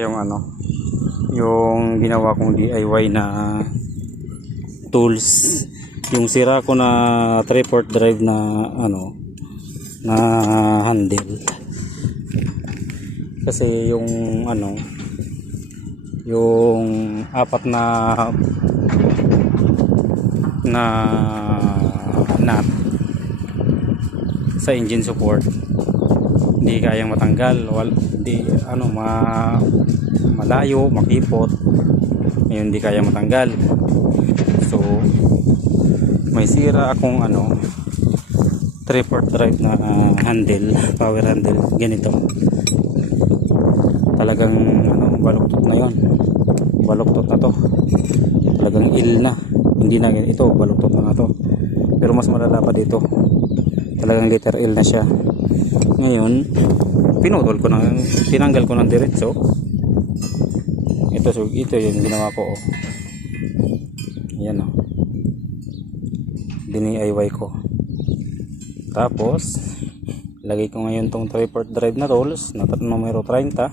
Yung yung ginawa kong DIY na tools, yung sira ko na 3/4 drive na na handle. Kasi yung yung apat na nut sa engine support hindi kayang matanggal, di malayo, makipot. Ngayon hindi kaya matanggal. So may sira akong 3/4 drive na handle, power handle, ganito. Talagang baluktot na yon. Baluktot na to. Talagang na. Hindi na ito, baluktot na to. Pero mas malala pa dito. Talagang letter L na siya. Ngayon, pinutol ko na, tinanggal ko ng diretso. Ito yung ginawa ko. Ayan DIY ko. Tapos lagay ko ngayon tong 3/4 drive na tools na numero 30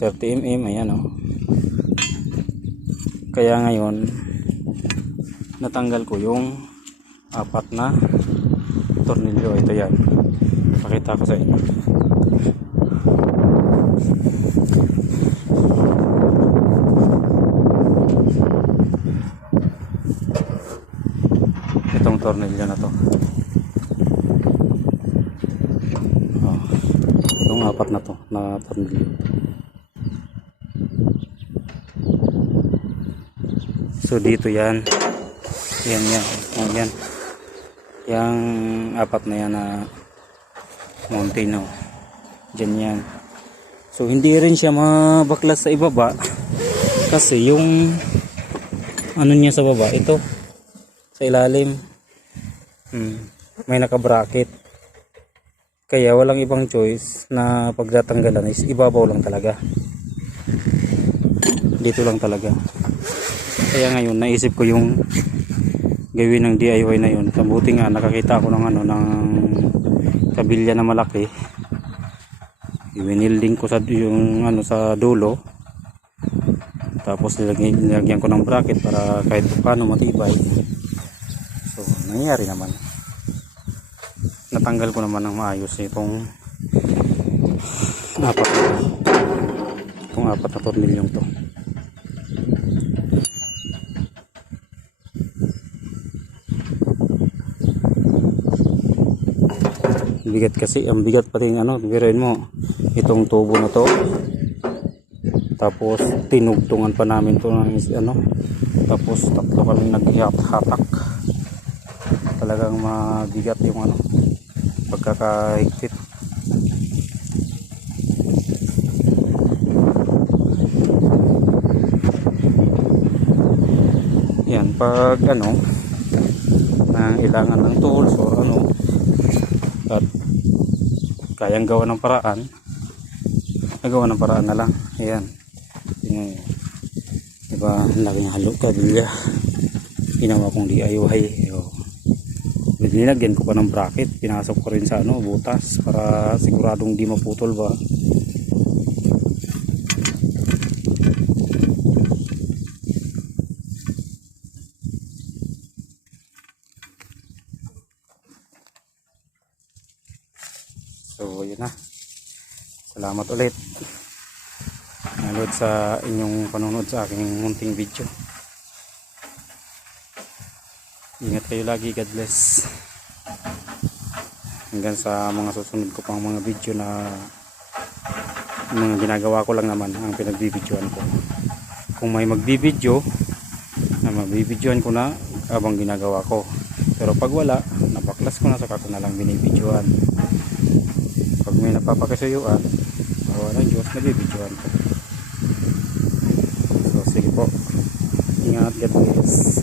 30mm. Ayan kaya ngayon natanggal ko yung apat na tornilyo. Ito yan, pakita ko sa inyo. Itong tornilyo na to, itong apat na to na tornilyo. So dito yan, yan yung apat na yan na mountain dyan yan. So hindi rin siya mabaklas sa ibaba kasi yung niya sa baba, ito sa ilalim may naka-bracket, kaya walang ibang choice na pagtatanggalan is ibabaw lang talaga, dito lang talaga. Kaya ngayon naisip ko yung gawin ng DIY na yun. Kabuti nga nakakita ko ng ng kabilya na malaki. Winilding ko sa yung sa dulo. Tapos nilagyan ko ng bracket para kahit paano matibay. So nangyari naman. Natanggal ko naman ng maayos itong apat na tornilyong to. Bigat kasi, ang bigat pati biruin mo itong tubo na to, tapos tinugtungan pa namin to ng tapos tatlo kami naghatak. Talagang mabigat yung pagkakahigpit. Yan, pag ilangan ng tools or at kayang gawa ng paraan, nagawa ng paraan na lang. Ayan, diba, laki ng halo kabilya, ginawa kong DIY. Nilagyan ko pa ng bracket, pinasok ko rin sa butas para siguradong di maputol ba. So yun na, salamat ulit sa inyong panonood sa aking munting video. Ingat kayo lagi, God bless. Hanggang sa mga susunod ko pang mga video na mga ginagawa ko lang naman ang pinagbibidyoan ko. Kung may magbibidyo na mabibidyoan ko na habang ginagawa ko, pero pag wala, napaklas ko na, saka ko na lang binibidyoan. Pag may napapakasuyuan, awa ng Diyos, nabibidyoan ko. So sige po, ingat, God bless.